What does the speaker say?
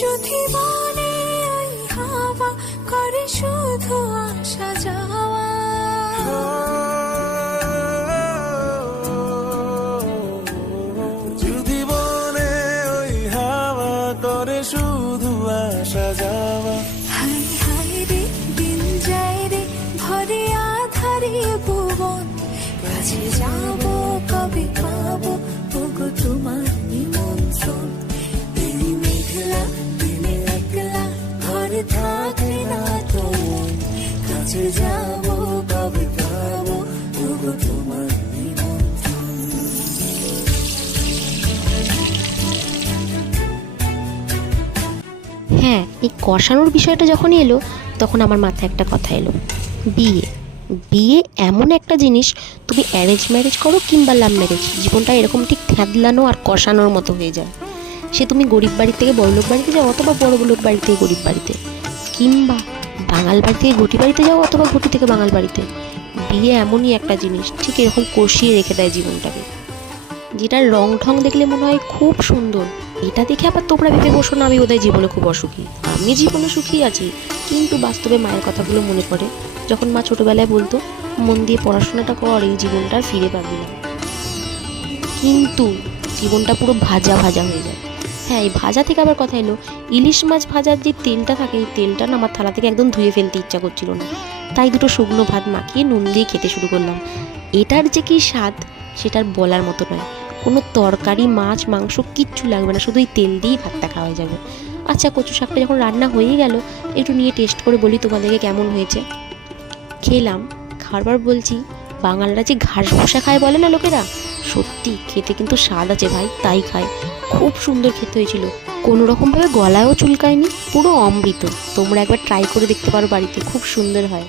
যদি বনে ওই হাওয়া করে শুধু আসা যাওয়া, যদি বনে ওই হাওয়া করে শুধু আসা যাওয়া, হাই হাই রে দিন যায় রে ভরে আধারে ভুবন, কাছে যাব কবে পাবো ওগো তোমার নিমন্ত্রণ। দিন মেঘলা দিনে একলা ঘরে থাকলে না তো মন, কাছে যাব কবে পাবো ওগো তোমার নিমন্ত্রণ। হ্যাঁ, এই কষানোর বিষয়টা যখন এলো তখন আমার মাথায় একটা কথা এলো, বিয়ে। বিয়ে এমন একটা জিনিস, তুমি অ্যারেঞ্জ ম্যারেজ করো কিংবা লাভ ম্যারেজ, জীবনটা এরকম ঠিক থ্যাদলানো আর কষানোর মতো হয়ে যায়। সে তুমি গরিব বাড়ি থেকে বড়লোক বাড়িতে যাও অথবা বড় লোক বাড়ি থেকে গরিব বাড়িতে, কিংবা বাঙাল বাড়ি থেকে ঘটি বাড়িতে যাও অথবা ঘটি থেকে বাঙাল বাড়িতে, বিয়ে এমনই একটা জিনিস ঠিক এরকম কষিয়ে রেখে দেয় জীবনটাকে, যেটার রং ঢং দেখলে মনে হয় খুব সুন্দর। এটা দেখে আবার তোমরা ভেবে বসো না আমি বোধহয় জীবনে খুব অসুখী। আমি জীবনে সুখী আছি, কিন্তু বাস্তবে মায়ের কথাগুলো মনে পড়ে, যখন মা ছোটোবেলায় বলতো মন দিয়ে পড়াশোনাটা কর, এই জীবনটা আর ফিরে পাবি না। কিন্তু জীবনটা পুরো ভাজা ভাজা হয়ে যায়। হ্যাঁ, এই ভাজা থেকে আবার কথা এলো, ইলিশ মাছ ভাজার যে তেলটা থাকে, এই তেলটা না আমার থালা থেকে একদম ধুয়ে ফেলতে ইচ্ছা করছিল না, তাই দুটো শুকনো ভাত মাখিয়ে নুন দিয়ে খেতে শুরু করলাম। এটার যে কী স্বাদ সেটার বলার মতো নয়। কোনো তরকারি মাছ মাংস কিচ্ছু লাগবে না, শুধু এই তেল দিয়েই ভাতটা খাওয়া যাবে। আচ্ছা, কচু শাকটা যখন রান্না হয়ে গেল একটু নিয়ে টেস্ট করে বলি তোমাদেরকে কেমন হয়েছে। খেলাম, খাওয়ার পর বলছি বাঙালরা যে ঘাস ভুষা খায় বলে না লোকেরা, সত্যি খেতে কিন্তু স্বাদ আছে ভাই, তাই খায়। খুব সুন্দর খেতে হয়েছিল, কোনো রকমভাবে গলায়ও চুলকায়নি, পুরো অমৃত। তোমরা একবার ট্রাই করে দেখতে পারো বাড়িতে, খুব সুন্দর হয়।